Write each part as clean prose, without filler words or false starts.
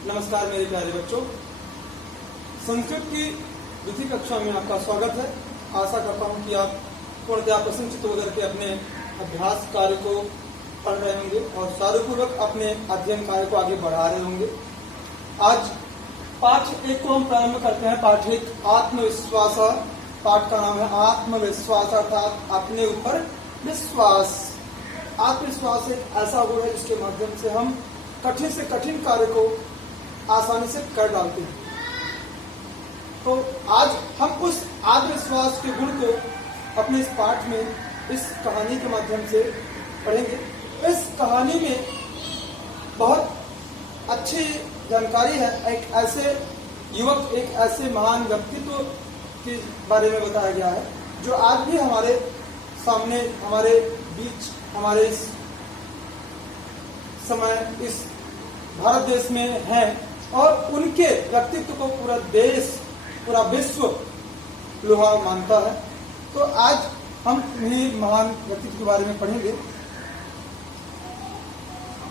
नमस्कार मेरे प्यारे बच्चों, संस्कृत की द्वितीय कक्षा में आपका स्वागत है। आशा करता हूं कि आप पूर्णतः प्रसन्नचित्त होकर के अपने अभ्यास कार्य को पढ़ रहे होंगे और सारूपूर्वक अपने अध्ययन कार्य को आगे बढ़ा रहे होंगे। आज पाठ एक को हम प्रारंभ करते हैं। पाठ एक आत्मविश्वास। पाठ का नाम है आत्मविश्वास अर्थात अपने ऊपर विश्वास। आत्मविश्वास एक ऐसा गुण है जिसके माध्यम से हम कठिन से कठिन कार्य को आसानी से कर डालते हैं। तो आज हम उस आत्मविश्वास के गुण को अपने इस पाठ में इस कहानी के माध्यम से पढ़ेंगे। इस कहानी में बहुत अच्छी जानकारी है। एक ऐसे युवक, एक ऐसे महान व्यक्तित्व के बारे में बताया गया है जो आज भी हमारे सामने, हमारे बीच, हमारे इस समय इस भारत देश में है और उनके व्यक्तित्व को पूरा देश, पूरा विश्व लोहा मानता है। तो आज हम इन्हीं महान व्यक्तित्व के बारे में पढ़ेंगे।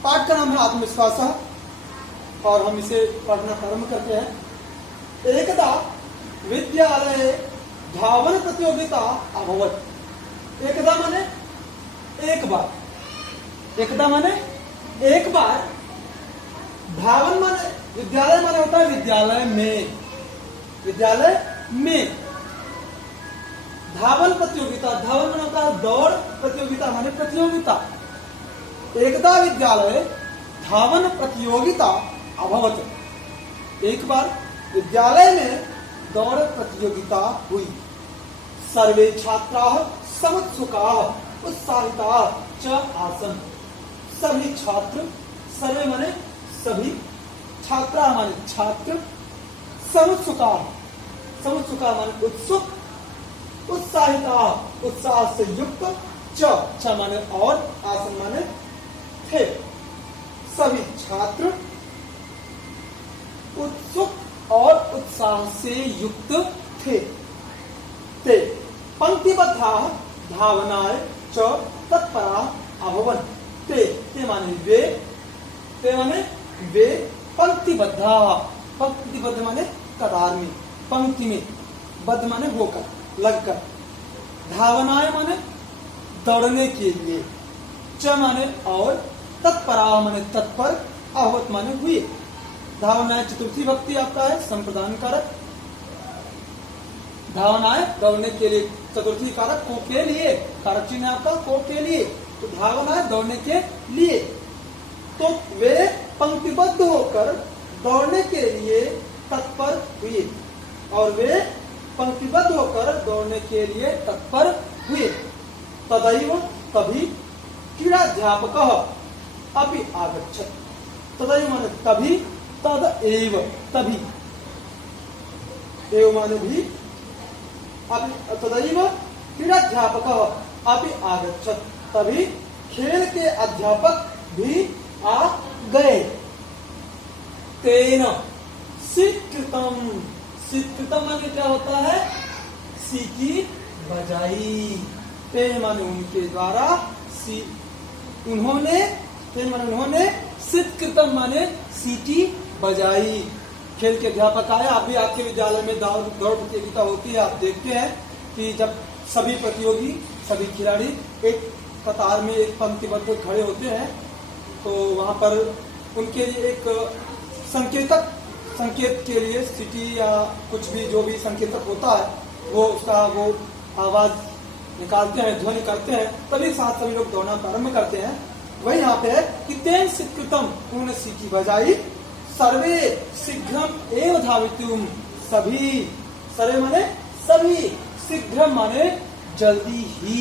पाठ का नाम है आत्मविश्वास और हम इसे पढ़ना प्रारंभ करते हैं। एकदा विद्यालय धावन प्रतियोगिता अभवत। एकदा माने एक बार, एकदा माने एक बार, धावन माने विद्यालय माने होता है विद्यालय में, विद्यालय में। धावन प्रतियोगिता, धावन माने होता है दौड़, प्रतियोगिता माने प्रतियोगिता। एकदा विद्यालय धावन प्रतियोगिता अभवत। एक बार विद्यालय में दौड़ प्रतियोगिता हुई। सर्वे छात्राः समुत्सुकाः उत्साहिताः च आसन्। सभी छात्र, सर्वे माने सभी, छात्रा माने छात्र, समुत्सुका, समुत्सुका माने उत्सुक, उत्साहिता उत्साह से युक्त, च माने और, आसन माने थे। सभी छात्र उत्सुक और उत्साह से युक्त थे। ते पंक्तिबद्धा धावनाय च तत्परा अभवन्। ते माने वे, ते माने वे, पंक्तिबद्धा, पंक्तिबद्ध माने कतार में, पंक्ति में, बद्ध माने होकर, लगकर। धावनाय माने दौड़ने के लिए, च माने और, तत्परा माने तत्पर, अभवत माने हुए। धावनाय चतुर्थी भक्ति आता है, संप्रदान कारक। धावनाय दौड़ने के लिए, चतुर्थी कारक को के लिए, कारक चिन्ह आपका को के लिए। तो धावनाय दौड़ने के लिए। तो वे पंक्तिबद्ध होकर दौड़ने के लिए तत्पर हुए और वे पंक्तिबद्ध होकर दौड़ने के लिए तत्पर हुए। तदैव तभी क्रीडाध्यापकः अपि आगच्छत्। तदैव माने तभी, तदैव तभी, एव माने भी, तदैव क्रीडाध्यापकः अपि आगच्छत्। तभी खेल के अध्यापक भी आ गए। तेन सिकृतम, सिकृतम माने क्या होता है? सीटी बजाई। तेन माने उनके द्वारा, उन्होंने, तेन माने उन्होंने, सिकृतम माने सीटी बजाई। खेल के अध्यापक आए। आप भी आपके विद्यालय में दौड़ प्रतियोगिता होती है, आप देखते हैं कि जब सभी प्रतियोगी, सभी खिलाड़ी एक कतार में, एक पंक्तिबद्ध खड़े होते हैं तो वहां पर उनके लिए एक संकेतक, संकेत के लिए सिटी या कुछ भी जो भी संकेतक होता है वो उसका वो आवाज निकालते हैं, ध्वनि करते हैं, तभी साथ सभी लोग दौड़ना प्रारंभ करते हैं। वही यहाँ पे है कि तेन सिकृतम, उन्होंने सीटी बजाई। सर्वे शीघ्रम एव धावितुम, सभी, सर्वे माने सभी, शीघ्रम माने जल्दी ही,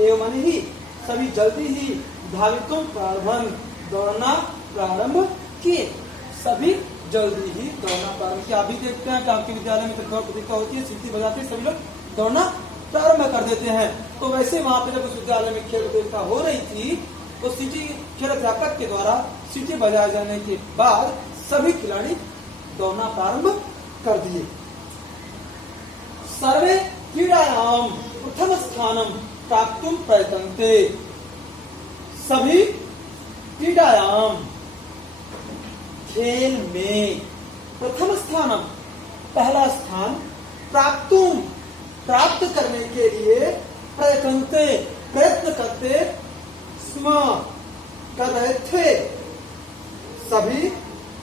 एव माने ही, सभी जल्दी ही, धावितुम प्रारंभ, दौड़ना प्रारंभ किए। सभी जल्दी ही दौड़ना प्रारंभ किया। अभी देखते हैं कि आपके विद्यालय में दौड़ प्रतियोगिता होती है, सीटी बजाते सभी लोग दौड़ना प्रारंभ कर देते हैं। तो वैसे वहां पे जब उस विद्यालय में खेल प्रतियोगिता हो रही थी तो सीटी, खेल अध्यापक के द्वारा सीटी बजाए जाने के बाद सभी खिलाड़ी दौड़ना प्रारंभ कर दिए। सर्वे क्रीडायाम प्रथम स्थानम प्राप्तुम प्रयतन्ते। सभी क्रीडायाम, खेल में प्रथम स्थानम, पहला स्थान, प्राप्तुम, प्राप्त करने के लिए, प्रयत्न करते स्म, कर रहे थे। सभी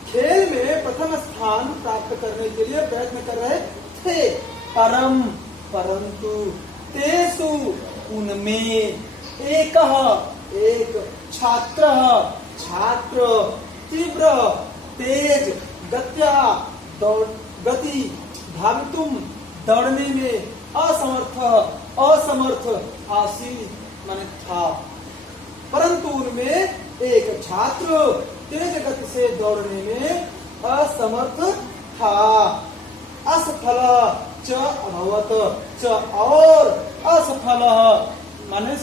खेल में प्रथम स्थान प्राप्त करने के लिए प्रयत्न कर रहे थे। परम, परंतु, तेसु, उनमें, एक छात्र, छात्र, तीव्र, तेज, गत्या, गति, भावितुम, दौड़ने में, असमर्थ, आसीत, माने था। परंतु उनमें एक छात्र तेज गति से दौड़ने में असमर्थ था। असफल च अभवत, च और असफल माने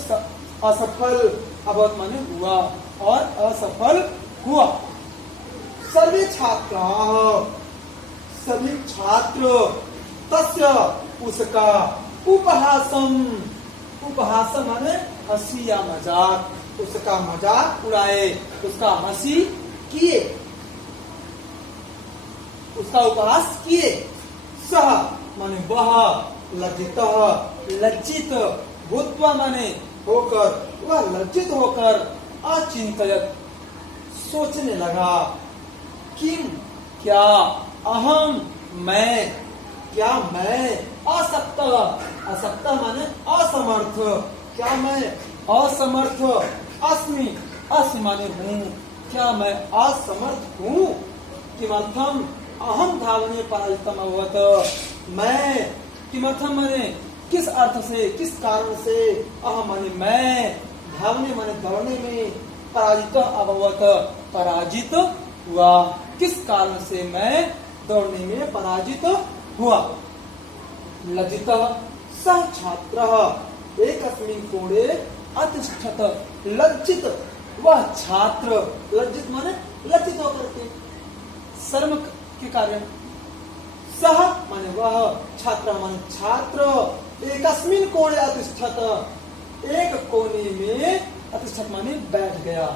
असफल, अभवत माने हुआ और असफल हुआ। सभी छात्र, सभी छात्र, तस्य, उसका, उपहासम, उपहासम माने हंसी या मजाक, उसका मजाक उड़ाए, उसका हंसी किए, उसका उपहास किए। सह माने वह, लज्जित, लज्जित, भूत्वा माने होकर, वह लज्जित होकर, अचिंतयत, सोचने लगा। किम, क्या, अहम, मैं, क्या मैं, असक्त, असक्त माने असमर्थ, क्या मैं असमर्थ, अस्मि, अस्मि माने हूँ, क्या मैं असमर्थ हूँ। किमर्थम, अहम धावने पराजितम अभवत, मैं, किमर्थम माने किस अर्थ से, किस कारण से, अहम माने मैं, धावने माने दौड़ने में, पराजित अभवत, पराजित हुआ, किस कारण से मैं दौड़ने में पराजित हुआ। लज्जित, सह छात्र, एकस्मिन् कोणे अतिष्ठत, लज्जित, वह छात्र, लज्जित माने लज्जित होकर के, शर्म के कारण, सह माने वह, छात्र माने छात्र, एकस्मिन् कोणे अतिष्ठत, एक कोने में, अतिष्ठत माने बैठ गया,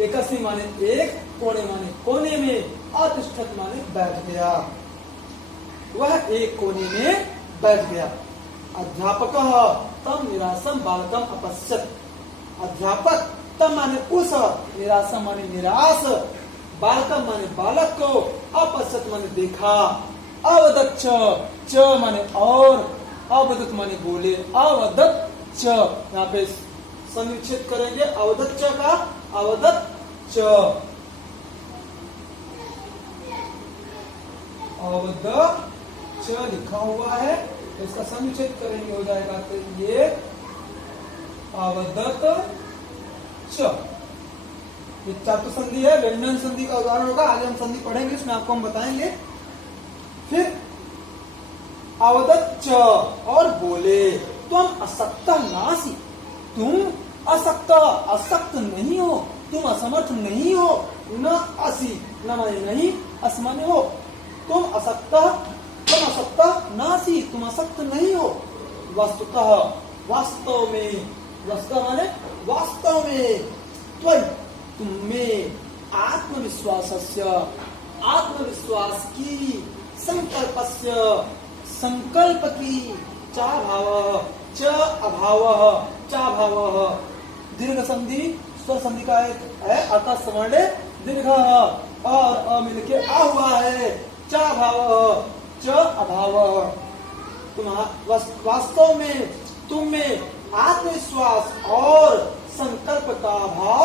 एकस्मिन् माने एक, कोणे माने कोने में, अतिष्ठत माने बैठ गया, वह एक कोने में बैठ गया। अध्यापक तम निराशम बालकम अपश्यत, अध्यापक तम माने उस, निराशम माने निराश, बालकम माने बालक को, अपश्यत माने देखा, अवदत च माने और, अवदत माने बोले, अवदत च, यहाँ पे संविच्छेद करेंगे अवदत च का, अवदत च, अवदत च लिखा हुआ है, तो इसका संविच्छेद करेंगे, हो जाएगा तो ये अवदत च, ये चातु संधि है, व्यंजन संधि का उदाहरण होगा, आगे हम संधि पढ़ेंगे, इसमें आपको हम बताएंगे। फिर अवदत च, और बोले, तुम असक्त नासी, तुम असक्त, असक्त नहीं हो, तुम असमर्थ नहीं हो, न असी, न माने नहीं, असमान्य हो, तुम असक्त, तुम असक्त नासी, तुम असक्त नहीं हो, वस्तुतः, वास्तव में, वस्तुतः माने वास्तव में, त्वयि, तुम्हें, आत्मविश्वासस्य, आत्मविश्वास की, संकल्पस्य, संकल्प की, चाभाव, च अभाव, चाभाव, दीर्घ संधि, स्वर संधि का एक है, अतः सवर्ण दीर्घ और अ मिलके आ हुआ है, चाभाव, च अभाव, वास्तव में तुम में आत्मविश्वास और संकल्प का अभाव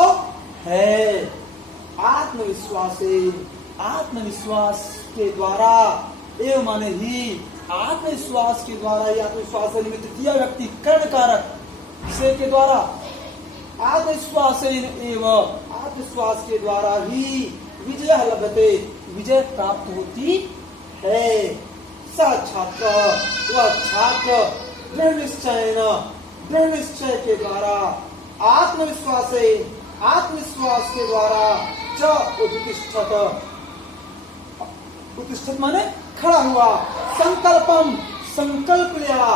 है। आत्मविश्वास, आत्मविश्वास के द्वारा, एवं माने ही, आत्मविश्वास के द्वारा, आत्मविश्वास निमित्त तृतीय व्यक्ति कर्ण कारक से के द्वारा, आत्मविश्वास एवं, आत्मविश्वास के द्वारा ही विजय लभते, विजय प्राप्त होती है। स छात्र, वह छात्र, दृढ़ निश्चय, दृढ़ निश्चय के द्वारा, आत्मविश्वास, आत्मविश्वास के द्वारा, च उत्तिष्ठत, उत्तिष्ठत माने खड़ा हुआ, संकल्पम, संकल्प लिया,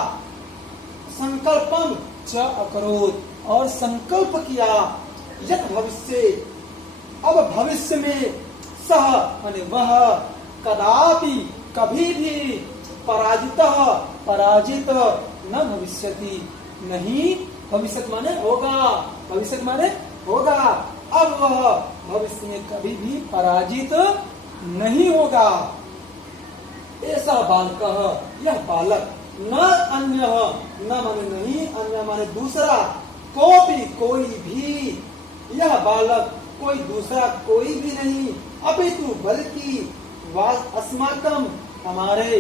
संकल्पम च अकरोत, और संकल्प किया, यत भविष्य, अब भविष्य में सह माने वह कदापि कभी भी पराजित न भविष्यति, नहीं भविष्य माने होगा, भविष्य माने होगा, अब वह भविष्य में कभी भी पराजित नहीं होगा। ऐसा बालक, यह बालक, न अन्य, न माने नहीं, अन्य माने दूसरा, कोई भी, यह बालक कोई दूसरा कोई भी नहीं, अपितु बल्कि अस्माकं हमारे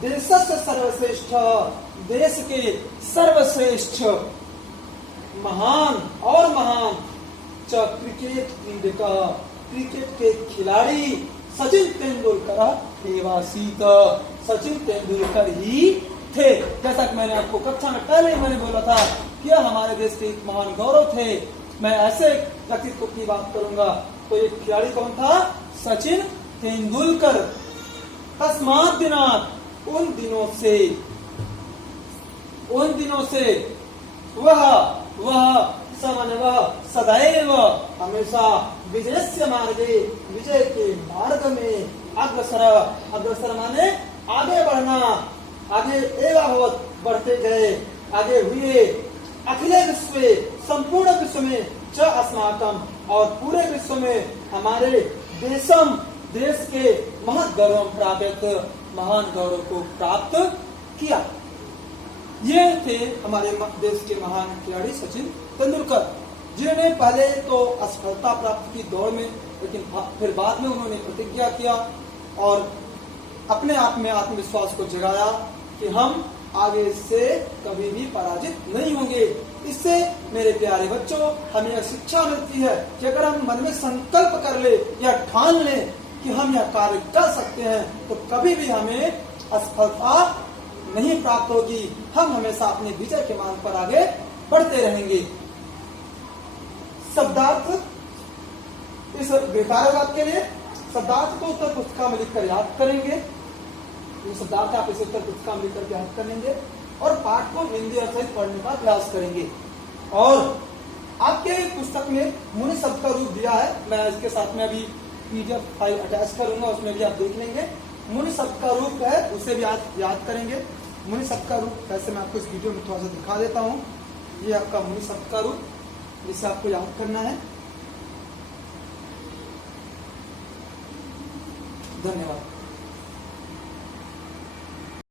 देशस्य सर्वश्रेष्ठ, देश के सर्वश्रेष्ठ महान और महान च क्रिकेट क्रीडक, क्रिकेट के खिलाड़ी सचिन तेंदुलकर एवासीत, सचिन तेंदुलकर ही थे। जैसा कि मैंने आपको कक्षा में पहले मैंने बोला था कि यह हमारे देश के एक महान गौरव थे। मैं ऐसे व्यक्तित्व की बात करूंगा तो एक खिलाड़ी कौन था? सचिन तेंदुलकर। तस्मात् दिनात्, उन दिनों से वह सदैव हमेशा विजयस्य मार्गे, विजय के मार्ग में अग्रसर माने आगे बढ़ना, आगे एवं बढ़ते गए, आगे हुए। अखिले विश्व, संपूर्ण विश्व में च अस्माकं, और पूरे विश्व में हमारे देशम, देश के महत् गौरव प्राप्त, महान गौरव को प्राप्त किया। ये थे हमारे देश के महान खिलाड़ी सचिन तेंदुलकर, जिन्होंने पहले तो असफलता प्राप्त की दौड़ में, लेकिन फिर बाद में उन्होंने प्रतिज्ञा किया और अपने आप में आत्मविश्वास को जगाया कि हम आगे से कभी भी पराजित नहीं होंगे। इससे मेरे प्यारे बच्चों, हमें यह शिक्षा मिलती है कि अगर हम मन में संकल्प कर ले या ठान ले कि हम यह कार्य कर सकते हैं, तो कभी भी हमें असफलता नहीं प्राप्त होगी। हम हमेशा अपने विजय के मार्ग पर आगे बढ़ते रहेंगे। शब्दार्थ, इस विकाराघात के लिए शब्दार्थ को उत्तर पुस्तिका में लिखकर याद करेंगे। शब्दार्थ आप इसे उत्तर पुस्तिका में लिखकर याद करेंगे और पाठ को हिंदी और सहित पढ़ने का प्रयास करेंगे। और आपके पुस्तक में मुनि शब्द का रूप दिया है, मैं इसके साथ में अभी PDF फाइल अटैच करूंगा, उसमें भी आप देख लेंगे। मुनि शब्द का रूप है, उसे भी याद करेंगे। मुनि शब्द का रूप वैसे मैं आपको इस वीडियो में थोड़ा सा दिखा देता हूँ। ये आपका मुनि शब्द का रूप, जिसे आपको याद करना है। धन्यवाद।